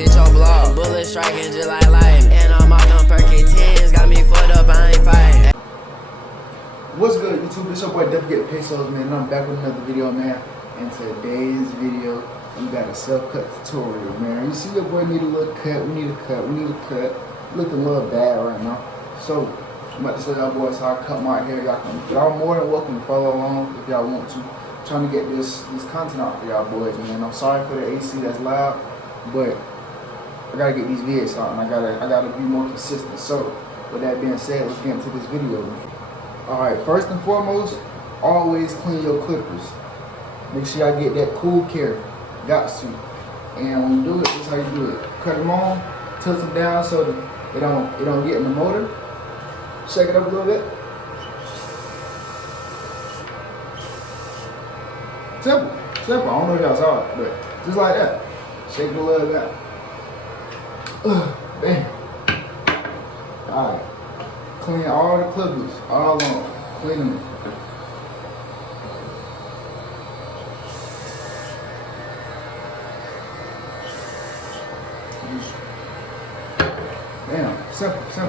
hit your block. Bullet striking just like life. And I'm off them Perky 10s. Got me fucked up, I ain't fighting. What's good, YouTube? It's your boy Get Pesos, man. I'm back with another video, man. In today's video, we got a self-cut tutorial, man. You see your boy need a little cut. We need a cut. Looking a little bad right now. So I'm about to show y'all boys how I cut my hair. Y'all more than welcome to follow along if y'all want to. I'm trying to get this content out for y'all boys, man. I'm sorry for the AC that's loud, but I gotta get these vids out and I gotta be more consistent. So with that being said, let's get into this video. Alright, first and foremost, always clean your clippers. Make sure y'all get that cool care. Got to. And when you do it, this is how you do it. Cut them on, tilt them down so that it don't get in the motor. Shake it up a little bit. Simple. I don't know if y'all saw it, but just like that. Shake it a little bit. Bam. Alright. Clean all the clippers, all of them. Clean them. Damn, simple. See?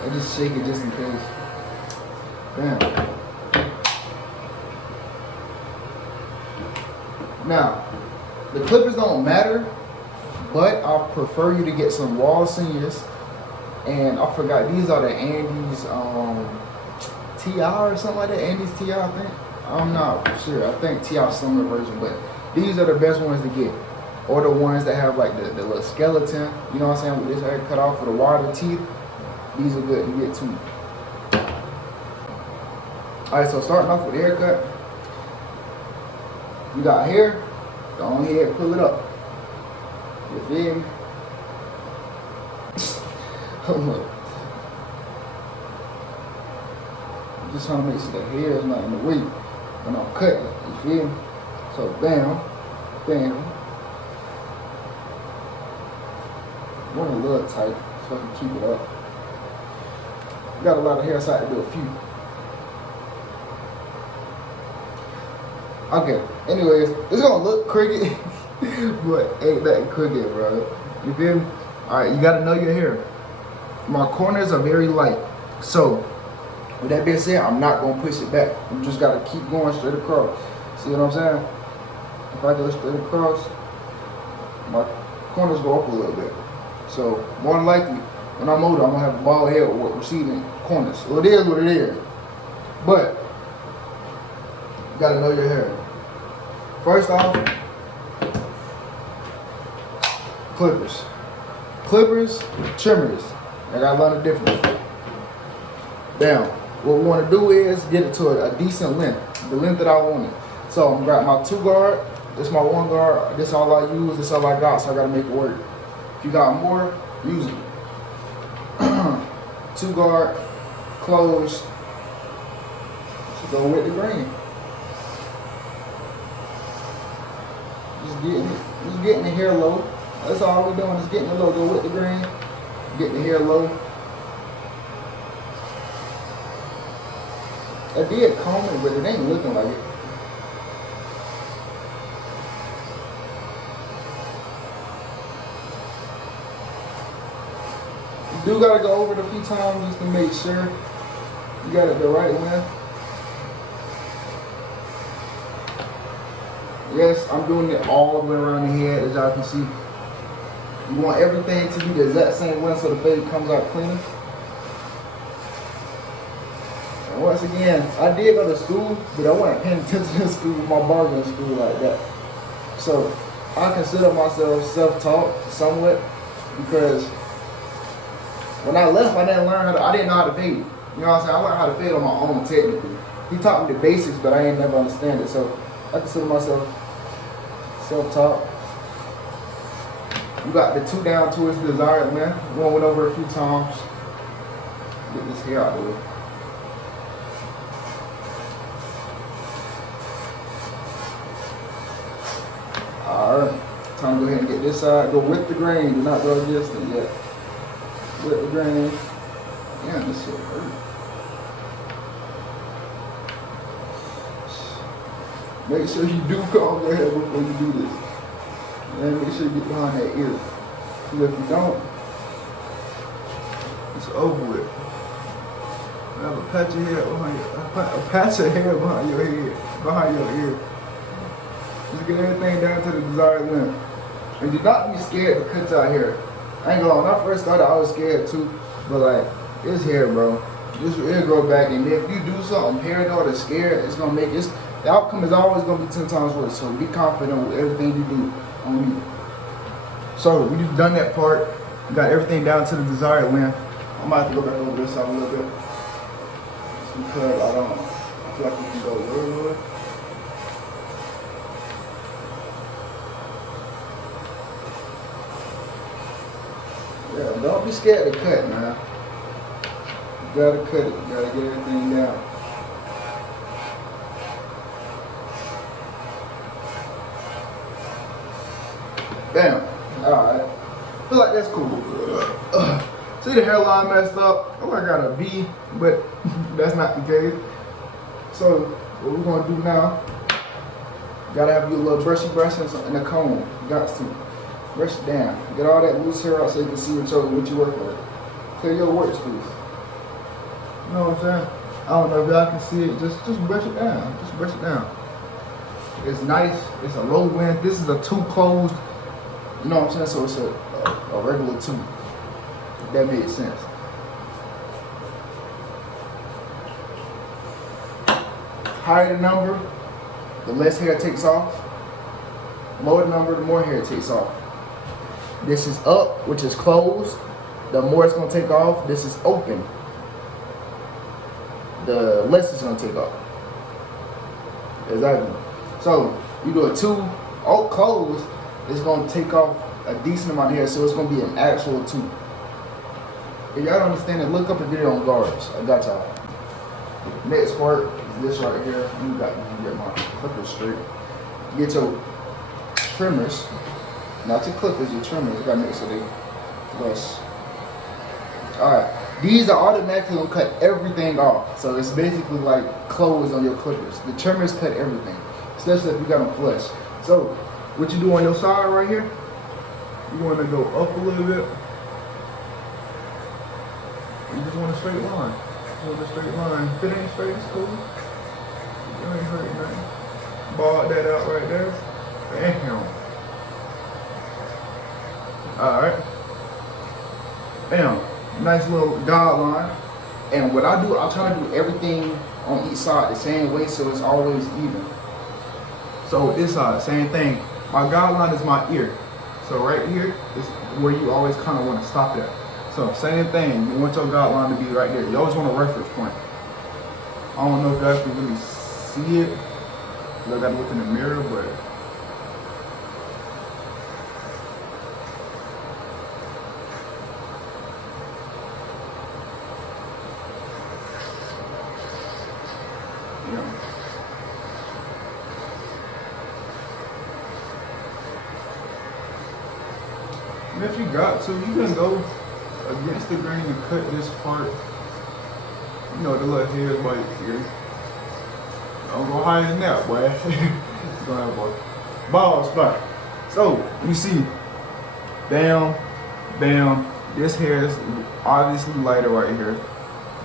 I just shake it just in case. Damn. Now, the clippers don't matter, but I prefer you to get some wall seniors. And I forgot, these are the Andes TI or something like that. Andes TI, I think. I'm not sure. I think TI is similar version, but these are the best ones to get. Or the ones that have like the little skeleton, you know what I'm saying, with this hair cut off with the wider teeth. These are good to get too. Alright, so starting off with the haircut. You got hair, go on ahead, pull it up. You feel me? I'm just trying to make sure the hair is not in the way when I'm cutting it, you feel me? So bam. One a little tight so I can keep it up. Got a lot of hair, so I had to do a few. Okay, anyways, it's gonna look crooked, but ain't that crooked, bro. You feel me? Alright, you gotta know your hair. My corners are very light. So, with that being said, I'm not gonna push it back. You just gotta keep going straight across. See what I'm saying? If I go straight across, my corners go up a little bit. So, more than likely, when I'm older, I'm gonna have a bald head with receding corners. So it is what it is. But, you gotta know your hair. First off, clippers. Clippers, trimmers. I got a lot of difference. Now, what we want to do is get it to a decent length, the length that I want it. So I'm gonna grab my 2 guard. This is my 1 guard. This is all I use. This is all I got. So I gotta make it work. If you got more, use it. 2 guard, close. So go with the grain. Just getting the hair low. That's all we're doing is getting the low. Go with the grain. Get the hair low. I did comb it, but it ain't looking like it. You do gotta go over it a few times just to make sure you got it the right way. Yes, I'm doing it all the way around the head, as y'all can see. You want everything to be the exact same way so the fade comes out cleaner. And once again, I did go to school, but I wasn't paying attention in school, my barbering school like that. So I consider myself self-taught somewhat because when I left, I didn't know how to fade. You know what I'm saying? I learned how to fade on my own technically. He taught me the basics, but I ain't never understand it. So I consider myself self-taught. You got the 2 down to its desired length. One went over a few times. Get this hair out of the way. Alright, time to go ahead and get this side. Go with the grain, do not go against it yet. With the grain. Damn, this shit hurt. Make sure you do comb your hair before you do this. And make sure you get behind that ear. So if you don't, it's over with. You have a patch of hair behind your head, behind your ear. Just get everything down to the desired length. And do not be scared to cut your hair. I ain't gonna lie, when I first started, I was scared too. But like, it's hair, bro. It'll grow back, and if you do something paranoid or scared, it's gonna make it. The outcome is always gonna be 10 times worse. So be confident with everything you do on you. So we just done that part. We got everything down to the desired length. I'm about to go back over this side a little bit because I feel like we can go lower. Yeah, don't be scared to cut, man. You gotta cut it. You gotta get everything down. Bam. Alright. Feel like that's cool. See the hairline messed up? Oh, I got a V, but that's not the case. So, what we're gonna do now, you gotta have your little brushy brush and a comb. You got to brush it down. Get all that loose hair out so you can see what you're working with. Clear your workspace. You know what I'm saying? I don't know if y'all can see it. Just brush it down. Just brush it down. It's nice. It's a low wind. This is a 2 closed. You know what I'm saying? So it's a regular 2. If that made sense. Higher the number, the less hair takes off. Lower the number, the more hair takes off. This is up, which is closed. The more it's going to take off. This is open. The less it's going to take off. Exactly. So you do a 2 closed, it's going to take off a decent amount of hair, so it's going to be an actual 2. If y'all don't understand it, look up a video on guards. I got y'all. Next part is this right here. You get my clippers straight. Get your trimmers, not your clippers, your trimmers. You gotta make sure they flush. Alright, these are automatically gonna cut everything off. So it's basically like clothes on your clippers. The trimmers cut everything, especially if you got them flush. So what you do on your side right here, you want to go up a little bit. You just want a straight line. You want a straight line. If it ain't straight, it's cool. You ain't hurting nothing. Ball that out right there. Bam. Alright. Bam. Nice little guideline. And what I do, I try to do everything on each side the same way so it's always even. So this side, same thing. My guideline is my ear. So right here is where you always kind of want to stop at. So same thing, you want your guideline to be right there. You always want a reference point. I don't know if you guys can really see it. I gotta look in the mirror, but yeah. And if you got to, you can go against the grain and cut this part. You know, the little hairs by your ear. Don't go higher than that, boy. It's gonna have a bald spot. So, you see, bam, bam. This hair is obviously lighter right here.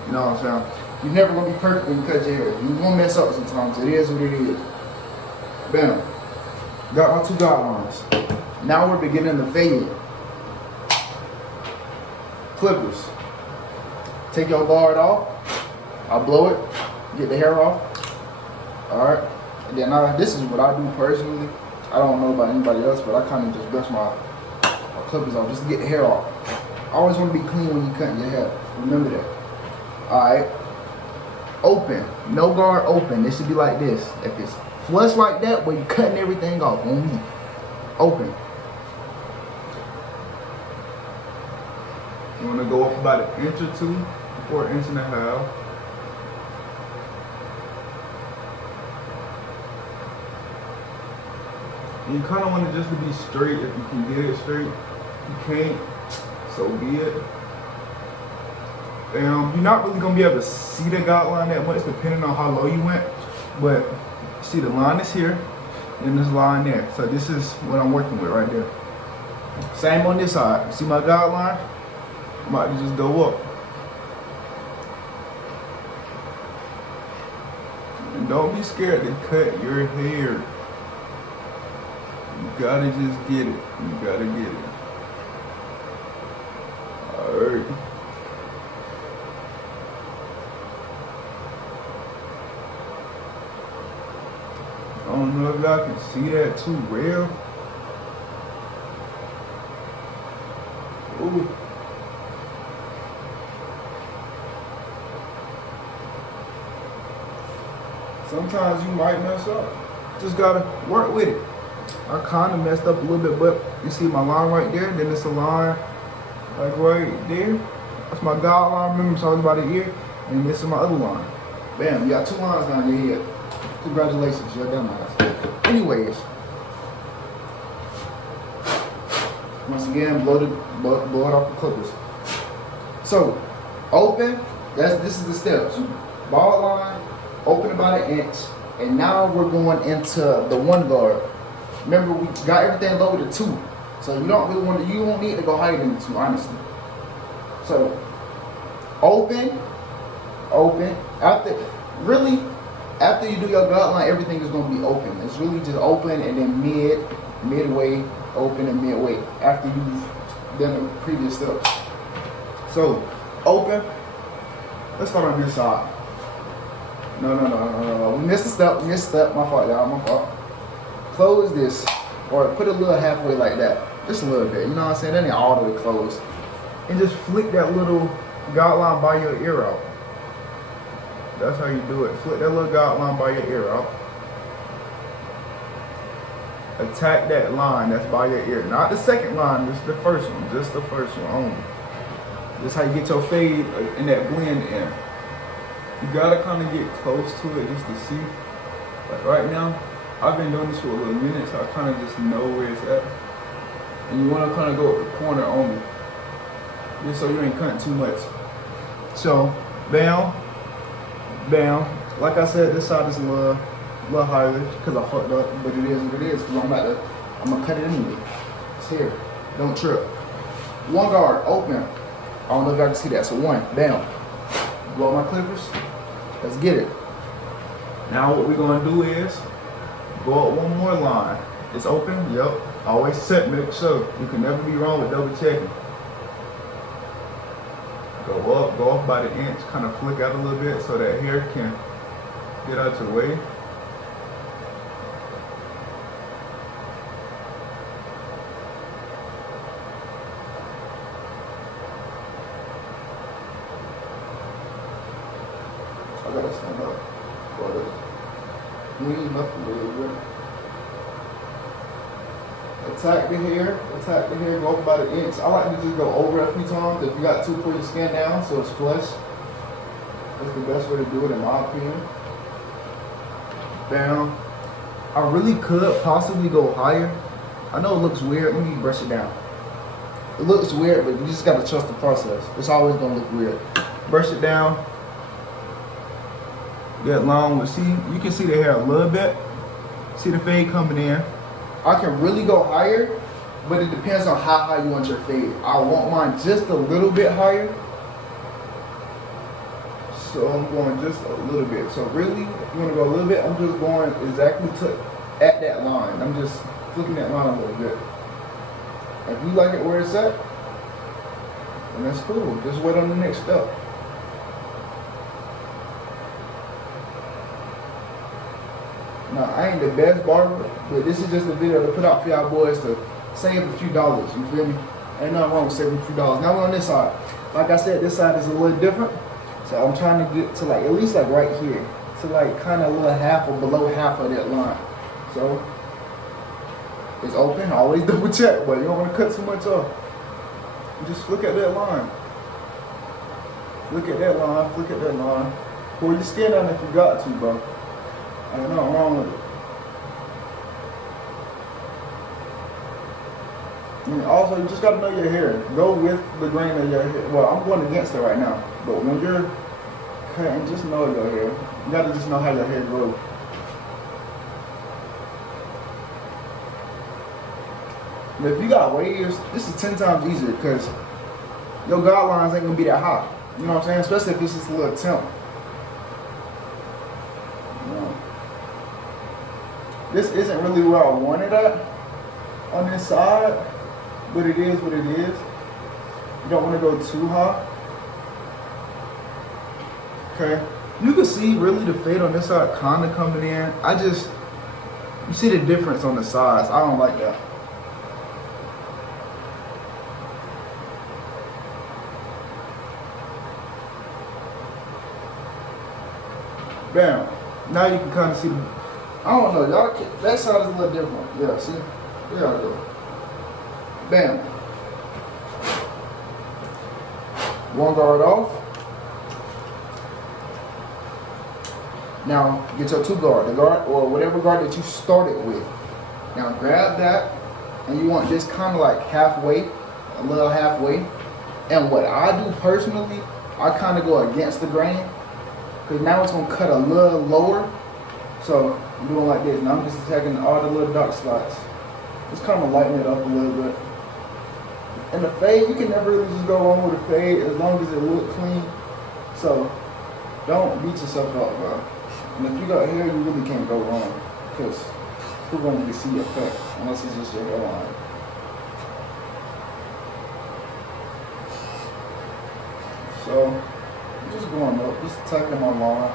You know what I'm saying? You're never gonna be perfect when you cut your hair. You're gonna mess up sometimes. It is what it is. Bam. Got my 2 guidelines. Now we're beginning the fade. Clippers. Take your guard off. I'll blow it. Get the hair off. Alright. And then this is what I do personally. I don't know about anybody else, but I kind of just brush my clippers off just to get the hair off. I always want to be clean when you're cutting your hair. Remember that. Alright. Open. No guard open. It should be like this. If it's flush like that, but you're cutting everything off on me. Open. You want to go up about 1 inch or 2 or 1.5 inches. And you kind of want it just to be straight if you can get it straight. You can't, so be it. You're not really going to be able to see the guideline that much depending on how low you went. But See the line is here, and this line there. So this is what I'm working with right there. Same on this side. See my guideline? I'm about to just go up. And don't be scared to cut your hair. You gotta just get it. You gotta get it. Alright. I don't know if y'all can see that too well. Ooh. Sometimes you might mess up. Just gotta work with it. I kind of messed up a little bit, but you see my line right there, then it's a line like right there. That's my guideline. Remember, I'm talking about the ear, and this is my other line. Bam, you got two lines down your head. Congratulations, you're done, guys. Anyways, once again, blow it off the clippers. So, open. This is the steps. Ball line, open about an inch, and now we're going into the one guard. Remember, we got everything lowered to 2, so you don't really want to. You won't need to go higher than 2, honestly. So, open. After you do your guideline, everything is going to be open. It's really just open and then midway, open and midway after you've done the previous steps. So, open. Let's start on this side. No. We missed a step. My fault, y'all. My fault. Close this, or put a little halfway like that. Just a little bit. You know what I'm saying? That ain't all the way closed. And just flick that little guideline by your ear out. That's how you do it. Flick that little guideline by your ear out. Attack that line that's by your ear. Not the second line, just the first one. Just the first one only. This is how you get your fade in that blend in. You gotta kind of get close to it just to see. Like right now, I've been doing this for a little minute, so I kind of just know where it's at. And you want to kind of go at the corner only, just so you ain't cutting too much. So, bam. Like I said, this side is a little higher because I fucked up, but it is what it is. Because I'm gonna cut it anyway. It's here. Don't trip. One guard, open. I don't know if y'all can see that. So one, bam. Blow my clippers. Let's get it. Now what we're gonna do is go up one more line. It's open. Yep. Always set. Make sure. You can never be wrong with double checking. Go off by the inch, kind of flick out a little bit so that hair can get out your way. I gotta stand up. Lean up a little bit. Attack the hair, go up about an inch. I like to just go over a few times. If you got to, put your skin down so it's flush. That's the best way to do it in my opinion. Bam. I really could possibly go higher. I know it looks weird. Let me brush it down. It looks weird, but you just gotta trust the process. It's always gonna look weird. Brush it down. Get long, but see, you can see the hair a little bit. See the fade coming in. I can really go higher, but it depends on how high you want your fade. I want mine just a little bit higher. So I'm going just a little bit. So really, if you want to go a little bit, I'm just going exactly at that line. I'm just flicking that line a little bit. If you like it where it's at, then that's cool. Just wait on the next step. Now, I ain't the best barber, but this is just a video to put out for y'all boys to save a few dollars, you feel me? Ain't nothing wrong with saving a few dollars. Now we're on this side. Like I said, this side is a little different. So I'm trying to get to like, at least like right here. To like kind of a little half or below half of that line. So, it's open, always double check, but you don't want to cut too much off. Just look at that line. Look at that line. Pull your skin down if you got to, bro. Ain't nothing wrong with it. And also, you just gotta know your hair. Go with the grain of your hair. Well, I'm going against it right now. But when you're cutting, just know your hair. You gotta just know how your hair grows. But if you got waves, this is 10 times easier because your guidelines ain't gonna be that high. You know what I'm saying? Especially if it's just a little temp. You know. This isn't really where I wanted at on this side, but it is what it is. You don't want to go too high. Okay. You can see really the fade on this side kind of coming in. You see the difference on the sides. I don't like that. Bam. Now you can kind of see the, I don't know, y'all, that side is a little different. Yeah, see? There you go. Bam. One guard off. Now get your two guard, the guard or whatever guard that you started with. Now grab that, and you want this kind of like halfway, a little halfway. And what I do personally, I kind of go against the grain, because now it's gonna cut a little lower. So I'm doing like this. Now I'm just attacking all the little dark spots. Just kind of lighten it up a little bit. And the fade, you can never really just go wrong with a fade as long as it looks clean. So don't beat yourself up, bro. And if you got hair, you really can't go wrong, because who's going to see your effect unless it's just your hairline. So I'm just going up, just attacking my line.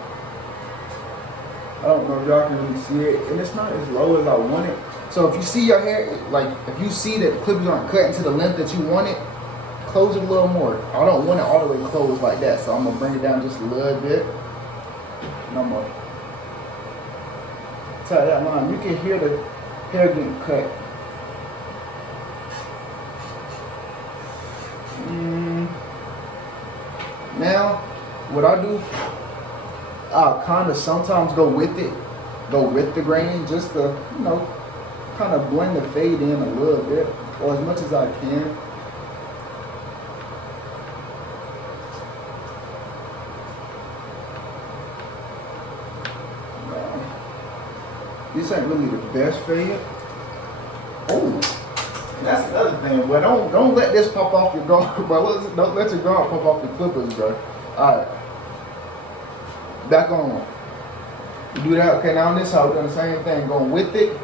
I don't know if y'all can really see it, and it's not as low as I want it. So if you see your hair, like if you see that the clippers aren't cutting to the length that you want it, close it a little more. I don't want it all the way closed like that, so I'm gonna bring it down just a little bit. And I'm gonna tie that line. You can hear the hair getting cut. Now, what I do, I kind of sometimes go with the grain, just to, you know, kind of blend the fade in a little bit, or as much as I can. This ain't really the best fade. Oh, that's another thing, but don't let this pop off your guard, bro. Don't let your guard pop off your clippers, bro. All right, back on. You do that. Okay, now on this side we're doing the same thing, going with it.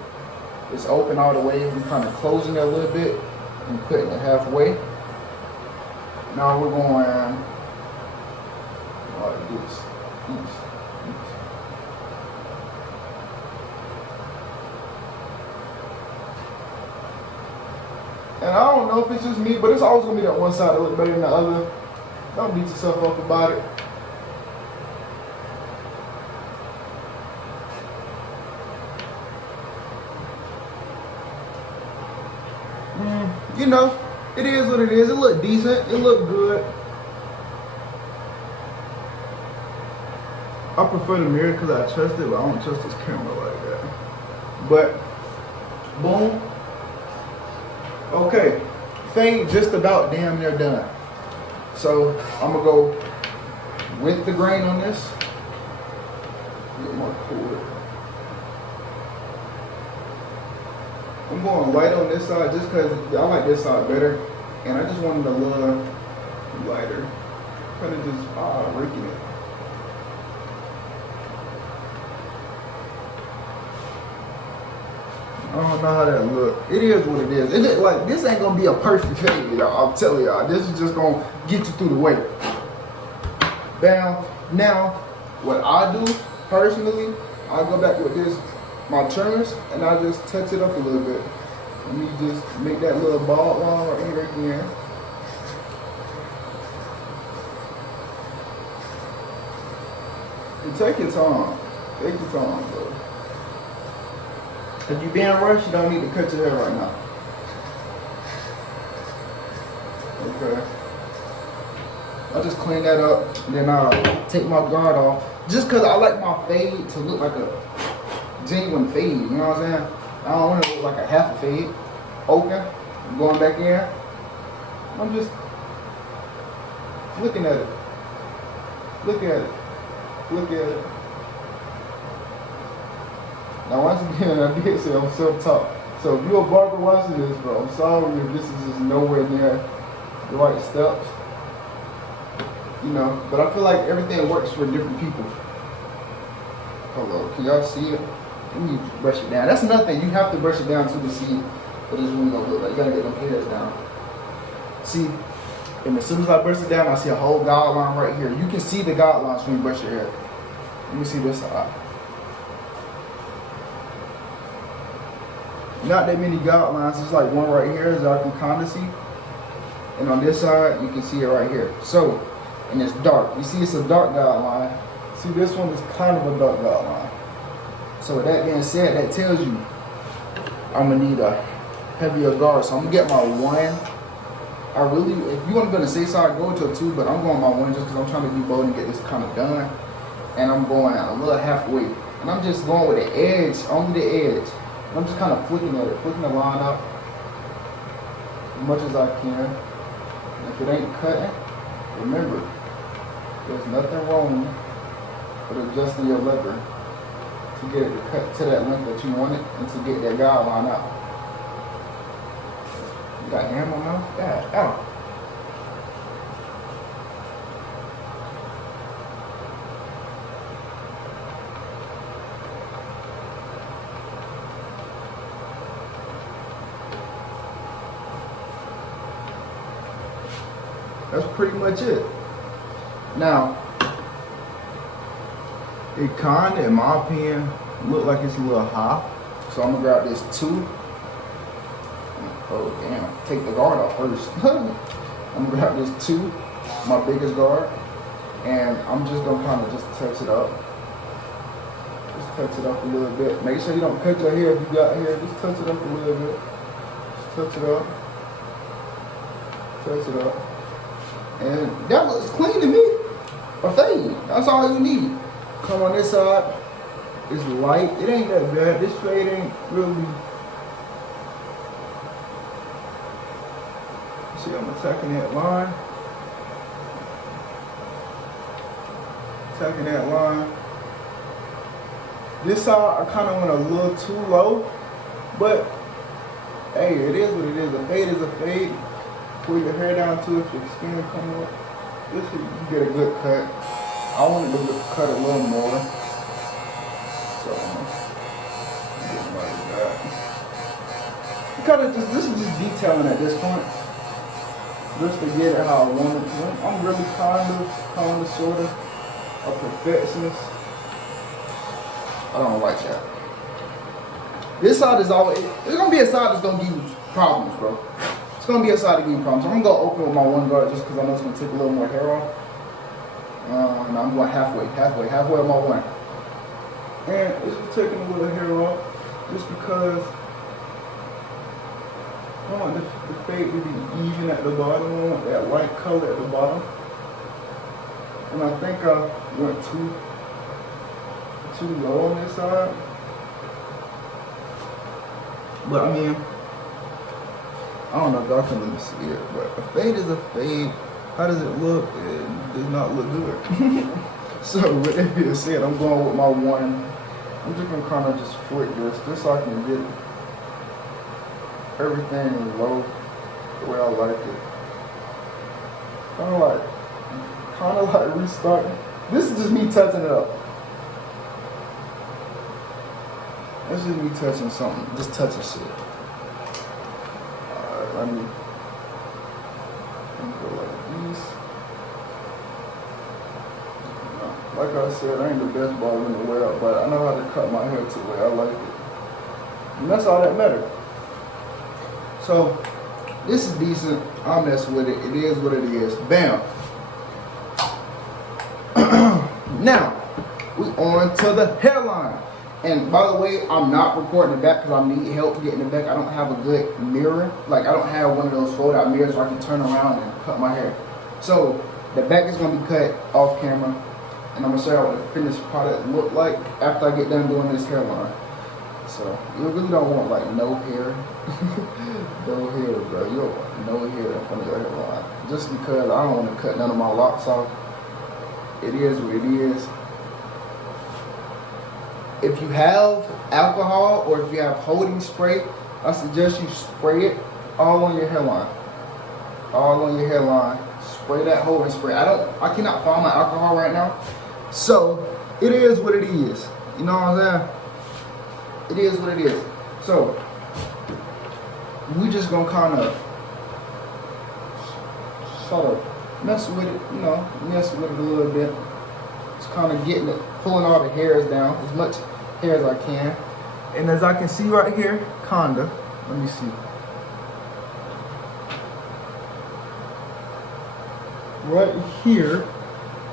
It's open all the way. We're kind of closing it a little bit and putting it halfway. Now we're going like this. And I don't know if it's just me, but it's always gonna be that one side that look better than the other. Don't beat yourself up about it. You know, it is what it is. It look decent. It look good. I prefer the mirror because I trust it, but I don't trust this camera like that. But, boom. Okay, fade just about damn near done. So I'm gonna go with the grain on this. Get more cord. I'm going light on this side just because I like this side better, and I just wanted a little lighter. Kind of just raking it. I don't know how that look. It is what it is. It is like, this ain't gonna be a perfect fade, y'all. I'm telling y'all. This is just gonna get you through the weight. Bam. Now, what I do personally, I go back with this, my trimmers, and I just touch it up a little bit. Let me just make that little bald line right here again. And take your time. Take your time, bro. If you're being rushed, you don't need to cut your hair right now. Okay. I'll just clean that up, and then I'll take my guard off. Just because I like my fade to look like a genuine fade, you know what I'm saying? I don't want it to look like a half a fade. Open, I'm going back in. I'm just looking at it. Look at it. Look at it. Now once again, I did say I'm self-taught, So if you're a barber watching this, bro, I'm sorry if this is just nowhere near the right steps. You know, but I feel like everything works for different people. Hello, can y'all see it? Let me brush it down. That's nothing. You have to brush it down to see what this room gonna look like. You gotta get them hairs down. See, and as soon as I brush it down, I see a whole guideline right here. You can see the guidelines when you brush your hair. Let me see this side. Not that many guidelines. It's like one right here, as y'all can kind of see. And on this side, you can see it right here. So, and it's dark. You see it's a dark guideline. See, this one is kind of a dark guideline. So with that being said, that tells you I'm gonna need a heavier guard. So I'm gonna get my 1. I really, if you want to go to the safe side, go to a 2, but I'm going my 1 just because I'm trying to be bold and get this kind of done. And I'm going a little halfway. And I'm just going with the edge, only the edge. And I'm just kind of flicking at it, flicking the line up as much as I can. And if it ain't cutting, remember, there's nothing wrong with adjusting your lever to get it to cut to that length that you want it and to get that guideline out. You got hammer now? God, ow. That's pretty much it. Now, it kinda, in my opinion, look like it's a little high. So I'm gonna grab this 2. Oh damn, take the guard off first. I'm gonna grab this 2, my biggest guard, and I'm just gonna kinda just touch it up. Just touch it up a little bit. Make sure you don't cut your hair if you got hair, just touch it up a little bit. Just touch it up. Touch it up. And that looks clean to me. A fade, that's all you need. Come on this side, it's light, it ain't that bad. This fade ain't really. See, I'm attacking that line. Attacking that line. This side, I kind of went a little too low, but hey, it is what it is. A fade is a fade. Pull your hair down to it, your skin come up. This is, you get a good cut. I wanted to cut a little more. So, kind of just, this is just detailing at this point. Just to get it how I want it to. I'm really kind of, sort of a perfectionist. I don't like that. This side is always, it's gonna be a side that's gonna give you problems, bro. It's gonna be a side that give you problems. I'm gonna go open with my 1 guard just because I know it's gonna take a little more hair off. And I'm going halfway on my 1. And it's just taking a little hair off just because I want the fade to be even at the bottom. I want that light color at the bottom. And I think I went too low on this side. But I mean, I don't know if y'all can really see it, but a fade is a fade. How does it look? It does not look good. So with that being said, I'm going with my 1. I'm just gonna kind of just flick this just so I can get everything low the way I like it. Kind of like restarting. This is just me touching it up. That's just me touching something, just touching shit. Alright, let me go like this. Like I said, I ain't the best barber in the world, but I know how to cut my hair to the way I like it. And that's all that matters. So, this is decent. I'll mess with it. It is what it is. Bam. Now, we on to the hairline. And by the way, I'm not recording the back because I need help getting the back. I don't have a good mirror. Like, I don't have one of those fold out mirrors where I can turn around and cut my hair. So, the back is going to be cut off camera. And I'm going to show you what the finished product look like after I get done doing this hairline. So, you really don't want, like, no hair. No hair, bro. You don't want no hair in front of your hairline. Just because I don't want to cut none of my locks off. It is what it is. if you have alcohol or if you have holding spray, I suggest you spray it all on your hairline. All on your hairline. Spray that holding spray. I cannot find my alcohol right now. So it is what it is. You know what I'm saying? It is what it is. So we just gonna kind of sort of mess with it, you know, mess with it a little bit. Just kind of getting it, pulling all the hairs down, as much hair as I can. And as I can see right here, kinda, let me see. Right here,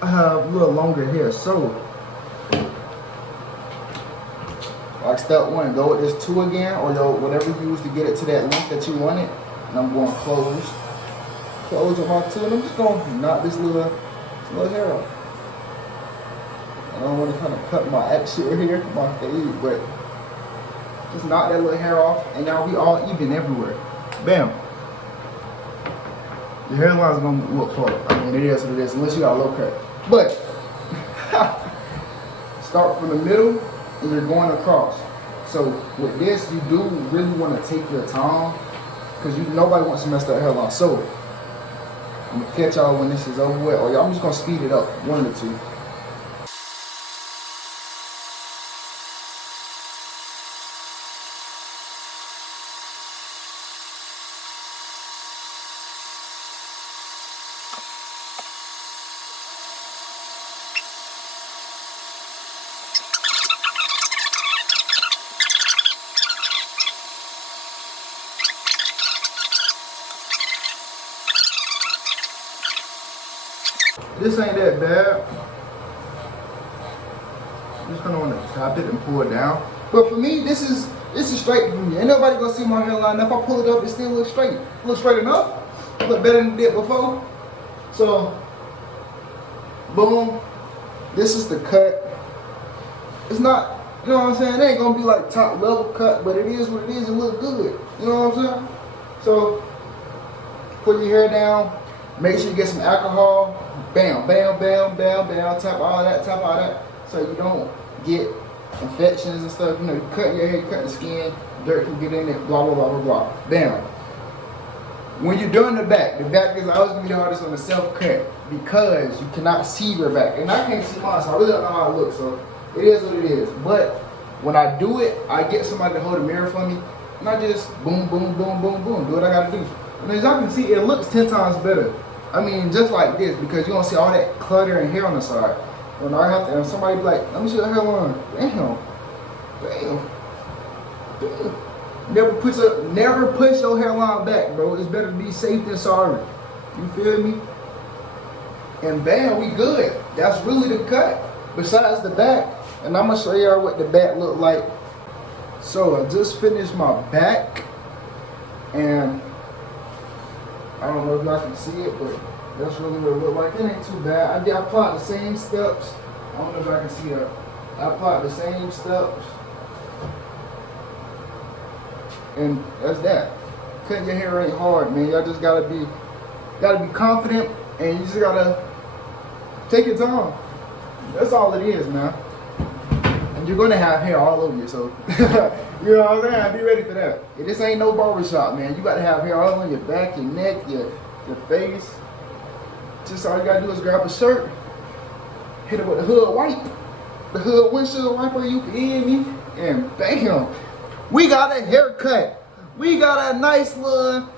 I have a little longer hair, so like step one, go with this 2 again, or whatever you use to get it to that length that you want it. And I'm going close with my 2, and I'm just going to knock this little hair off. I don't want to kind of cut my actual hair, my fade, but just knock that little hair off, and now we all even everywhere. Bam. Your hairline's gonna look hard. I mean, it is what it is, unless you got a low cut. But start from the middle and you're going across. So with this, you do really want to take your time, because nobody wants to mess that hairline. So I'm gonna catch y'all when this is over with, or I'm just gonna speed it up, one of the two. This ain't that bad. I'm just gonna want to tap it and pull it down. But for me, this is straight for me. Ain't nobody gonna see my hairline. If I pull it up, it still looks straight. It looks straight enough. It look better than it did before. So, boom. This is the cut. It's not, you know what I'm saying? It ain't gonna be like top level cut, but it is what it is. It look good. You know what I'm saying? So, put your hair down. Make sure you get some alcohol. Bam, bam, bam, bam, bam. Tap all that, so you don't get infections and stuff. You know, you cut your hair, cut the skin, dirt can get in it, blah, blah, blah, blah, blah. Bam. When you're doing the back is always gonna be the hardest on the self-cut, because you cannot see your back. And I can't see mine, so I really don't know how it looks. So it is what it is. But when I do it, I get somebody to hold a mirror for me, and I just boom, boom, boom, boom, boom, do what I gotta do. And as y'all can see, it looks 10 times better. I mean, just like this, because you don't see all that clutter and hair on the side. When I have to, and somebody be like, let me see your hairline. Damn. Never push your hairline back, bro. It's better to be safe than sorry. You feel me? And bam, we good. That's really the cut. Besides the back, and I'm gonna show y'all what the back look like. So I just finished my back, and I don't know if y'all can see it, but that's really what it look like. It ain't too bad. I applied the same steps. I don't know if I can see that. I applied the same steps. And that's that. Cutting your hair ain't hard, man. Y'all just gotta be confident, and you just gotta take your time. That's all it is, man. And you're gonna have hair all over you, so you know what I'm saying? Be ready for that. This ain't no barbershop, man. You gotta have hair all on your back, your neck, your face. Just all you gotta do is grab a shirt, hit it with the hood wipe, the hood windshield wiper, you feel me? And bam, we got a haircut. We got a nice little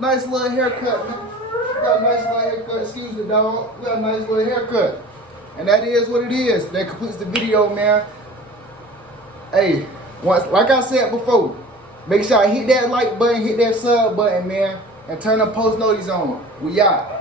haircut. We got a nice little haircut. Excuse the dog. We got a nice little haircut. And that is what it is. That completes the video, man. Hey, like I said before, make sure I hit that like button, hit that sub button, man, and turn the post notices on. We out.